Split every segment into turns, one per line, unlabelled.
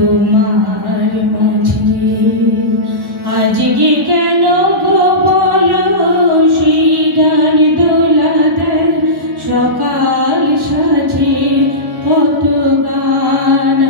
তোমার মাঝে। আজকে কেন গোপল গান দোলাতে? সকাল সাজে কত গান?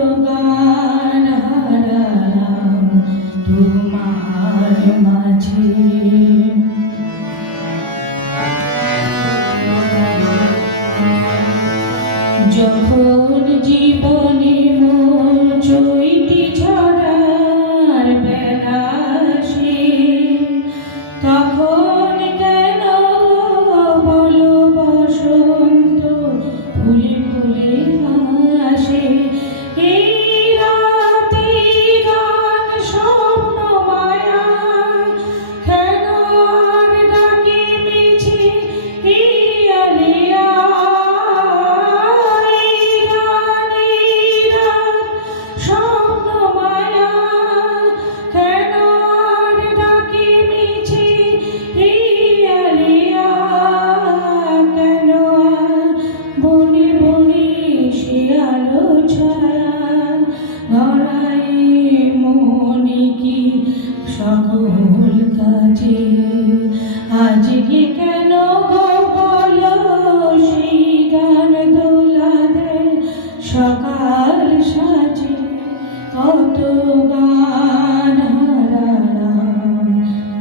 যখন যে সকল কাজে আজকে কেন গোপল সেই গান দোলাদে সকাল সাজে কত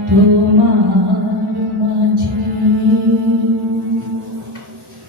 তোমার